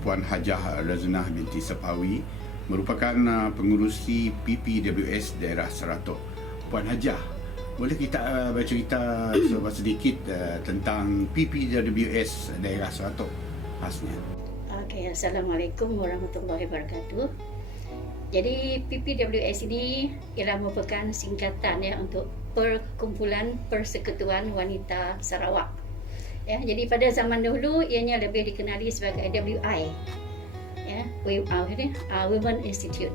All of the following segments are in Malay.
Puan Hajah Razanah binti Sapawi merupakan pengurusi PPWS daerah Seratok. Puan Hajah, boleh kita bercerita sedikit tentang PPWS daerah Seratok khasnya? Okey, Assalamualaikum warahmatullahi wabarakatuh. Jadi PPWS ini ialah merupakan singkatan untuk Perkumpulan Persekutuan Wanita Sarawak. Ya, jadi pada zaman dahulu ianya lebih dikenali sebagai WI, Women Institute.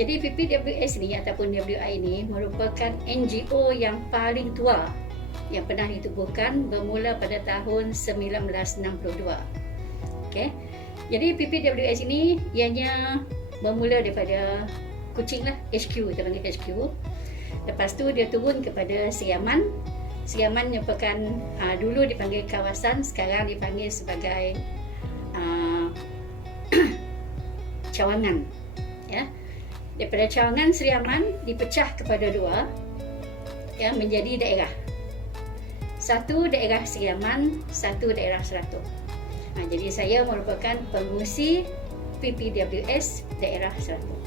Jadi PPWS ini ataupun WI ini merupakan NGO yang paling tua yang pernah ditubuhkan bermula pada tahun 1962. Okey. Jadi PPWS ini ianya bermula daripada Kuching lah, HQ, kita panggil HQ. Lepas tu dia turun kepada Siaman. Siaman merupakan dulu dipanggil kawasan, sekarang dipanggil sebagai Cawangan. Ya. Daripada Cawangan, Siaman dipecah kepada dua, ya, menjadi daerah. Satu daerah Siaman, satu daerah Seratok. Jadi saya merupakan pengurusi PPWS daerah Seratok.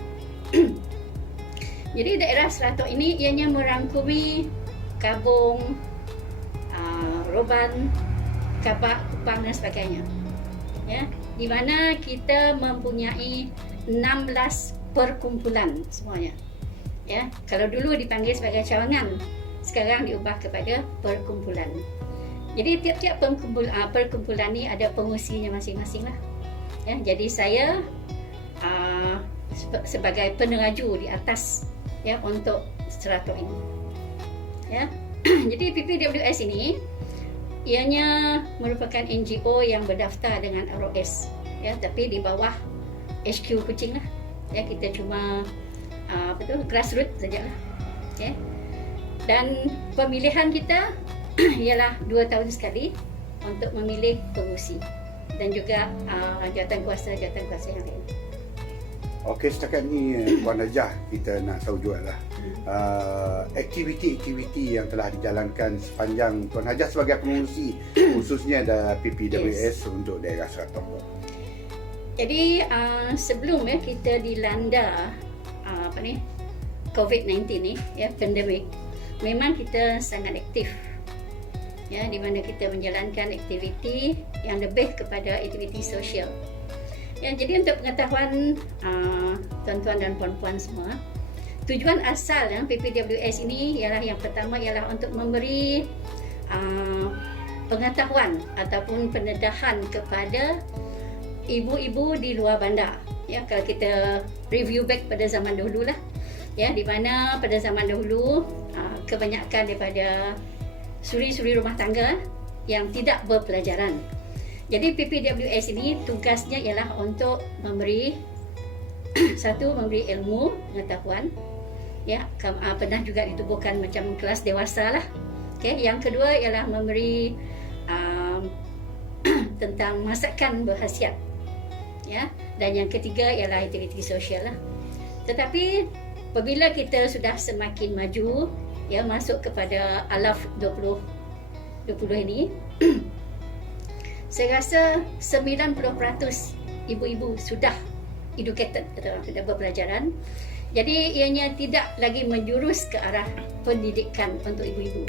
Jadi daerah Seratok ini ianya merangkumi Kabung, Roban, Kabak, Kupang dan sebagainya. Ya, di mana kita mempunyai 16 perkumpulan semuanya. Ya, kalau dulu dipanggil sebagai cawangan, sekarang diubah kepada perkumpulan. Jadi tiap-tiap perkumpulan ni ada pengurusinya masing-masing lah. Ya, jadi saya sebagai peneraju di atas, ya, untuk Seratok ini. Ya. Jadi PPWS ini ianya merupakan NGO yang berdaftar dengan ROS, ya, tapi di bawah HQ Kuching lah. Ya, kita cuma grassroots sajalah. Okay. Dan pemilihan kita ialah 2 tahun sekali untuk memilih pengurusi dan juga jawatan kuasa yang lain. Okey, setakat ni Puan Hajah, kita nak tahu juga lah aktiviti-aktiviti yang telah dijalankan sepanjang Puan Hajah sebagai pengurusi, khususnya ada PPWS untuk daerah Seratok. Jadi sebelum kita dilanda COVID-19 ni, ya, pandemik, memang kita sangat aktif, ya, di mana kita menjalankan aktiviti yang lebih kepada aktiviti sosial. Ya, jadi untuk pengetahuan tuan-tuan dan puan-puan semua, tujuan asal PPWS ini ialah yang pertama ialah untuk memberi pengetahuan ataupun pendedahan kepada ibu-ibu di luar bandar. Ya, kalau kita review back pada zaman dahulu lah, ya, di mana pada zaman dahulu kebanyakan daripada suri-suri rumah tangga yang tidak berpelajaran. Jadi PPWS ini tugasnya ialah untuk memberi satu, memberi ilmu, pengetahuan, ya, pernah juga ditubuhkan macam kelas dewasa lah. Okay. Yang kedua ialah memberi tentang masakan berkhasiat, ya, dan yang ketiga ialah aktiviti sosial lah. Tetapi apabila kita sudah semakin maju, ya, masuk kepada alaf 2020 ini, saya rasa 90% ibu-ibu sudah educated atau sudah berpelajaran. Jadi ianya tidak lagi menjurus ke arah pendidikan untuk ibu-ibu.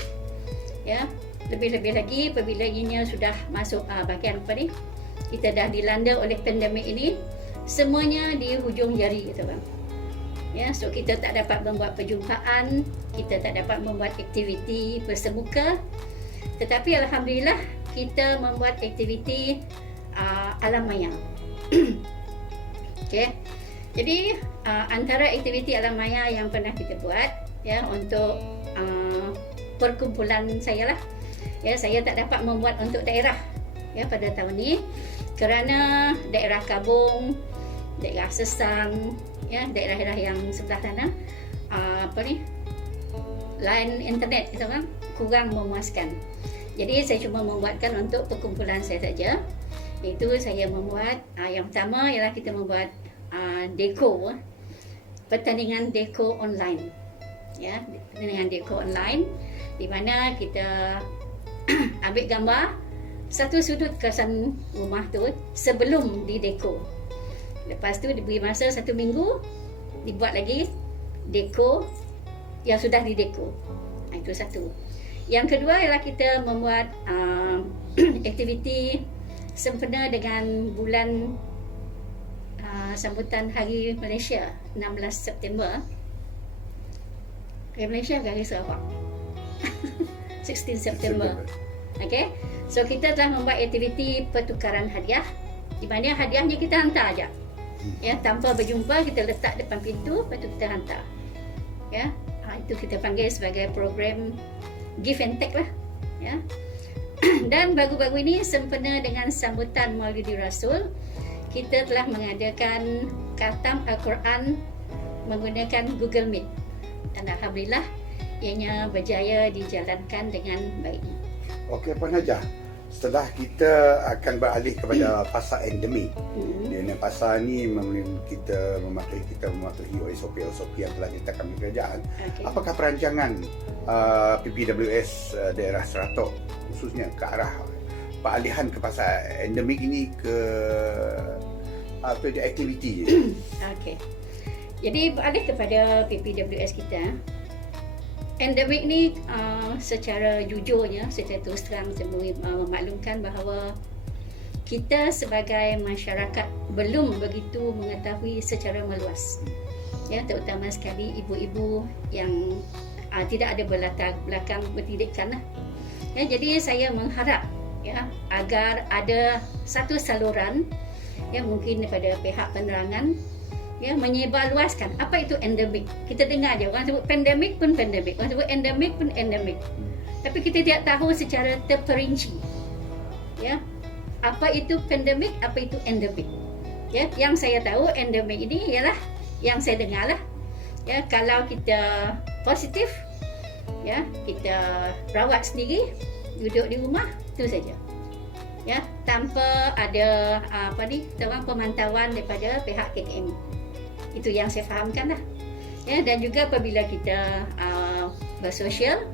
Ya, lebih-lebih lagi apabila ianya sudah masuk bahagian kita dah dilanda oleh pandemik ini, semuanya di hujung jari, gitu bang. Ya, so kita tak dapat membuat perjumpaan, kita tak dapat membuat aktiviti bersemuka. Tetapi alhamdulillah kita membuat aktiviti alam maya. Okey. Jadi antara aktiviti alam maya yang pernah kita buat, ya, untuk perkumpulan saya lah. Ya, saya tak dapat membuat untuk daerah, ya, pada tahun ni kerana daerah Kabung, daerah Sesang, ya, daerah-daerah yang sebelah sana line internet itu kan kurang memuaskan. Jadi saya cuma membuatkan untuk perkumpulan saya saja. Iaitu saya membuat yang pertama ialah kita membuat deko, pertandingan deko online. Ya, pertandingan deko online di mana kita ambil gambar satu sudut kawasan rumah tu sebelum didekor. Lepas tu diberi masa 1 minggu, dibuat lagi dekor yang sudah didekor. Itu satu. Yang kedua ialah kita membuat aktiviti sempena dengan bulan sambutan Hari Malaysia 16 September. Hari Malaysia ke Hari Sarawak? 16 September. Okay. So kita telah membuat aktiviti pertukaran hadiah, di mana hadiahnya kita hantar aja. Ya, tanpa berjumpa, kita letak depan pintu, lepas tu kita hantar. Ya, itu kita panggil sebagai program give and take lah. Ya. Dan baru-baru ini sempena dengan sambutan Maulidi Rasul, kita telah mengadakan khatam Al-Quran menggunakan Google Meet. Dan alhamdulillah ianya berjaya dijalankan dengan baik. Okey, Puan Hajah, setelah kita akan beralih kepada fasa endemik, di fasa ni kita mematuhi SOP yang telah ditetapkan oleh kerajaan. Apakah perancangan PPWS daerah Seratok khususnya ke arah peralihan ke fasa endemik ini ke aktiviti? Okey. Jadi beralih kepada PPWS kita. Endemik ni secara jujurnya, secara terus terang saya memaklumkan bahawa kita sebagai masyarakat belum begitu mengetahui secara meluas. Ya, terutama sekali ibu-ibu yang tidak ada berlatar belakang pendidikan lah. Ya, jadi saya mengharap ya agar ada satu saluran yang mungkin daripada pihak penerangan ya menyebarluaskan apa itu endemik. Kita dengar je orang sebut pandemik pun pandemik, orang sebut endemik pun endemik. Tapi kita tidak tahu secara terperinci. Ya. Apa itu pandemik, apa itu endemik. Ya, yang saya tahu endemik ini ialah yang saya dengar lah. Ya, kalau kita positif ya, kita rawat sendiri, duduk di rumah, itu saja. Ya, tanpa ada pemantauan daripada pihak KKM. Itu yang saya fahamkan lah. Ya, dan juga apabila kita bersosial,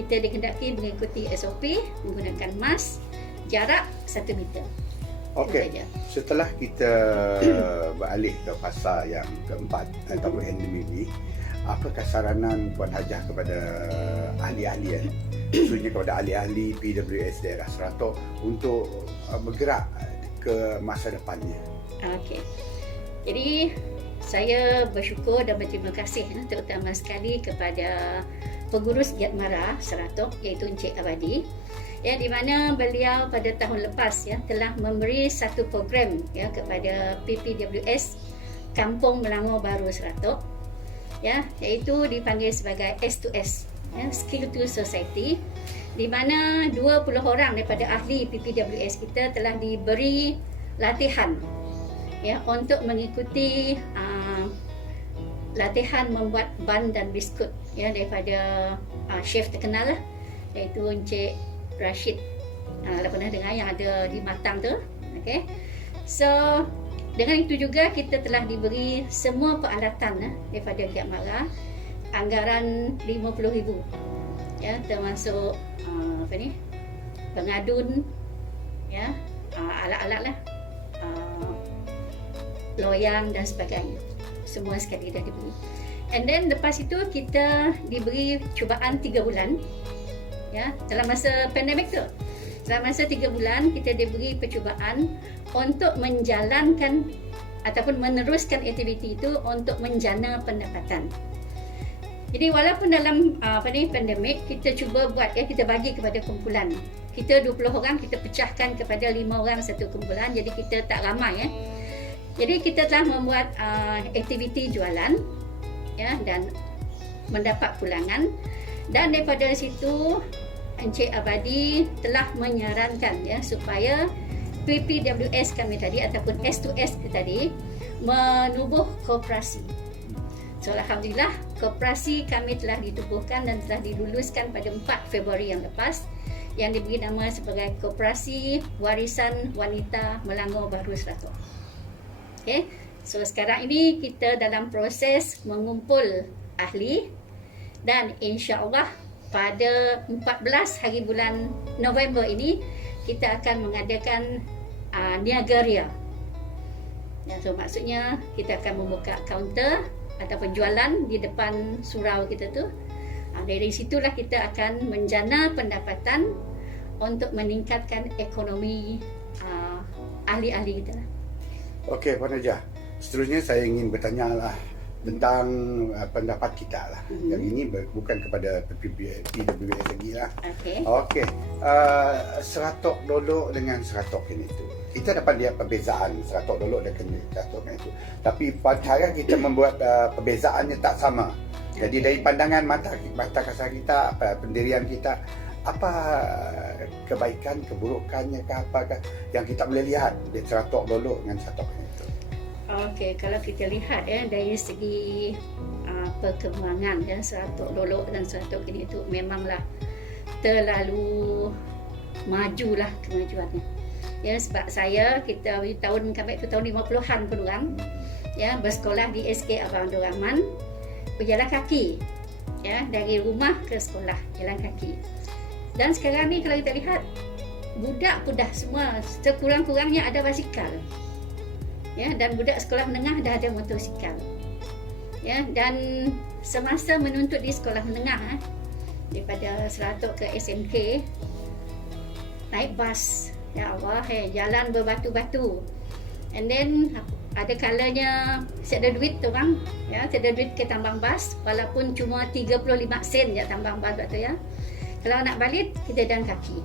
kita dikehendaki mengikuti SOP, menggunakan mask, jarak 1 meter. Okey. Setelah kita beralih ke fasa yang keempat ataupun endemik ini, apakah saranan Puan Hajah kepada ahli-ahli khususnya kepada ahli-ahli PWS daerah Seratok untuk bergerak ke masa depannya? Okey. Jadi saya bersyukur dan berterima kasih terutama sekali kepada pengurus Giat Mara Seratok iaitu Encik Abadi, ya, di mana beliau pada tahun lepas ya telah memberi satu program ya kepada PPWS Kampung Melangor Baru Seratok, ya, iaitu dipanggil sebagai S2S, ya, Skill to Society, di mana 20 orang daripada ahli PPWS kita telah diberi latihan ya untuk mengikuti latihan membuat ban dan biskut ya daripada chef terkenal lah, iaitu Encik Rashid. Dah pernah dengar yang ada di Matang tu. Okay. So dengan itu juga kita telah diberi semua peralatan daripada Giat Mara, anggaran 50,000 ya, termasuk pengadun ya, alat-alat lah, loyang dan sebagainya, semua sekali dah diberi. And then lepas itu kita diberi cubaan 3 bulan ya, dalam masa pandemik tu. Dalam masa 3 bulan kita diberi percubaan untuk menjalankan ataupun meneruskan aktiviti itu untuk menjana pendapatan. Jadi walaupun dalam pandemik kita cuba buat ya, kita bagi kepada kumpulan. Kita 20 orang kita pecahkan kepada 5 orang satu kumpulan, jadi kita tak ramai ya. Jadi kita telah membuat aktiviti jualan ya dan mendapat pulangan, dan daripada situ Encik Abadi telah menyarankan ya supaya PPWS kami tadi ataupun S2S tadi menubuh koperasi. So alhamdulillah koperasi kami telah ditubuhkan dan telah diluluskan pada 4 Februari yang lepas, yang diberi nama sebagai Koperasi Warisan Wanita Melangor Baru Seratok. Okay. So sekarang ini kita dalam proses mengumpul ahli, dan insya-Allah pada 14 hari bulan November ini kita akan mengadakan Niagaria. Ya, so maksudnya kita akan membuka kaunter atau penjualan di depan surau kita tu. Dari situlah kita akan menjana pendapatan untuk meningkatkan ekonomi ahli-ahli kita. Okey, Puan Hajah. Seterusnya saya ingin bertanya lah tentang pendapat kita lah. Yang ini bukan kepada PWS lagi lah. Okey. Seratok dolok dengan seratok ini tu. Kita dapat lihat perbezaan seratok dolok dengan seratok ini tu. Tapi cara kita membuat perbezaannya tak sama. Jadi dari pandangan mata kasar kita, pendirian kita, apa kebaikan, keburukannya ke apakah yang kita boleh lihat di seratok dolok dengan seratok ini tu. Okey, kalau kita lihat dari segi perkembangan seratok dolok dan seratok ini itu memanglah terlalu majulah kemajuannya. Ya, sebab kita tahun kami itu tahun 50-an pun orang bersekolah di SK Abang Abdul Rahman berjalan kaki dari rumah ke sekolah jalan kaki. Dan sekarang ni kalau kita lihat budak pun dah semua sekurang-kurangnya ada basikal. Dan budak sekolah menengah dah ada motosikal. Dan semasa menuntut di sekolah menengah daripada Seratok ke SMK naik bas, ya Allah, jalan berbatu-batu. And then ada kalanya saya ada duit tu bang, saya ada duit ke tambang bas walaupun cuma 35 sen je tambang bas tu Kalau nak balik kita jalan kaki.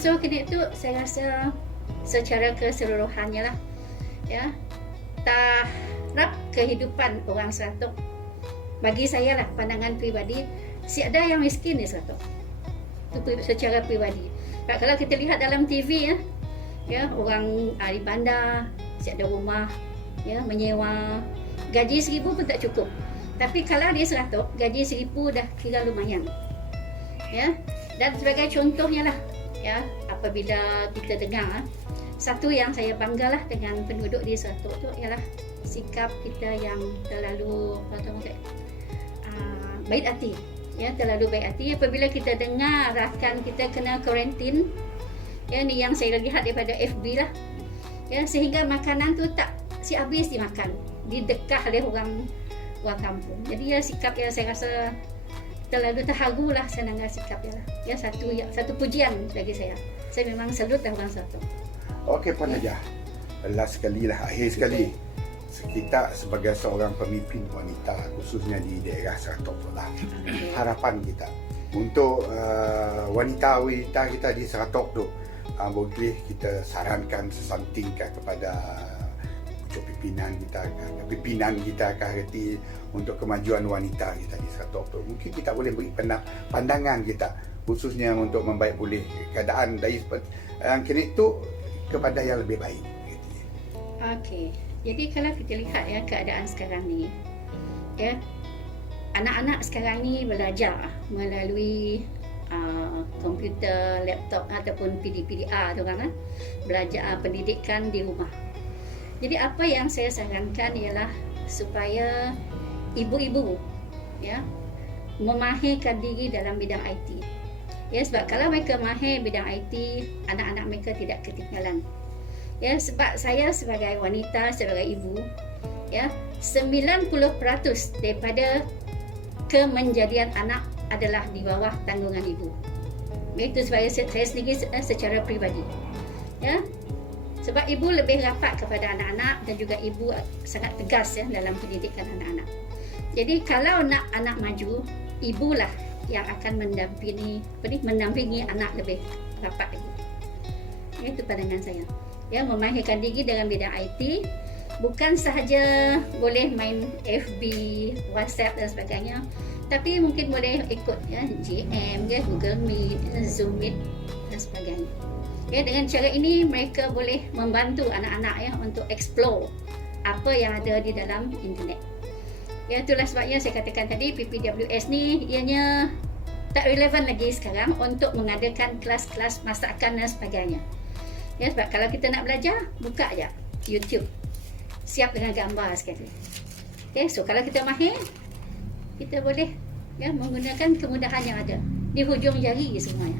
So kini tu saya rasa secara keseluruhannya lah taraf kehidupan orang Seratok bagi saya lah pandangan peribadi si ada yang miskin di Seratok itu secara peribadi. Kalau kita lihat dalam TV orang di bandar si ada rumah menyewa gaji 1,000 pun tak cukup, tapi kalau di Seratok gaji 1,000 dah kira lumayan. Dan sebagai contohnya lah apabila kita dengar satu yang saya banggalah dengan penduduk di Seratok tu ialah sikap kita yang terlalu baik hati. Terlalu baik hati apabila kita dengar rakan kita kena karantin. Ni yang saya lihat daripada FB lah. Sehingga makanan tu tak si habis dimakan, didekah oleh orang kampung. Jadi sikap yang saya rasa terlalu terharu lah saya dengar sikap lah. Satu pujian bagi saya. Saya memang salut orang Seratok. Okey Puan Hajah, last sekali lah, akhir sekali. Kita sebagai seorang pemimpin wanita khususnya di daerah Seratok lah, harapan kita untuk wanita-wanita kita di Seratok tu, boleh kita sarankan sesantingkah kepada pucuk pimpinan kita arti untuk kemajuan wanita kita di Seratok tu. Mungkin kita boleh beri pandangan kita khususnya untuk membaik pulih keadaan dari yang kini tu kepada yang lebih baik. Okey. Jadi kalau kita lihat keadaan sekarang ni, anak-anak sekarang ni belajar melalui komputer, laptop ataupun PDR tu kan, belajar pendidikan di rumah. Jadi apa yang saya sarankan ialah supaya ibu-ibu memahirkan diri dalam bidang IT. Sebab kalau mereka mahir bidang IT, anak-anak mereka tidak ketinggalan. Sebab saya sebagai wanita, sebagai ibu, 90% daripada kemenjadian anak adalah di bawah tanggungan ibu. Itu sebab saya sendiri secara peribadi. Sebab ibu lebih rapat kepada anak-anak dan juga ibu sangat tegas dalam pendidikan anak-anak. Jadi kalau nak anak maju, ibulah yang akan mendampingi anak lebih rapat lagi. Itu pandangan saya. Memahirkan diri dalam bidang IT, bukan sahaja boleh main FB, WhatsApp dan sebagainya, tapi mungkin boleh ikut GM, Google Meet, Zoom Meet dan sebagainya. Dengan cara ini mereka boleh membantu anak-anak untuk explore apa yang ada di dalam internet. Itulah sebabnya saya katakan tadi PPWS ni ianya tak relevan lagi sekarang untuk mengadakan kelas-kelas masakan dan sebagainya. Sebab kalau kita nak belajar, buka je YouTube, siap dengan gambar sekali. So kalau kita mahir, kita boleh menggunakan kemudahan yang ada di hujung jari semuanya.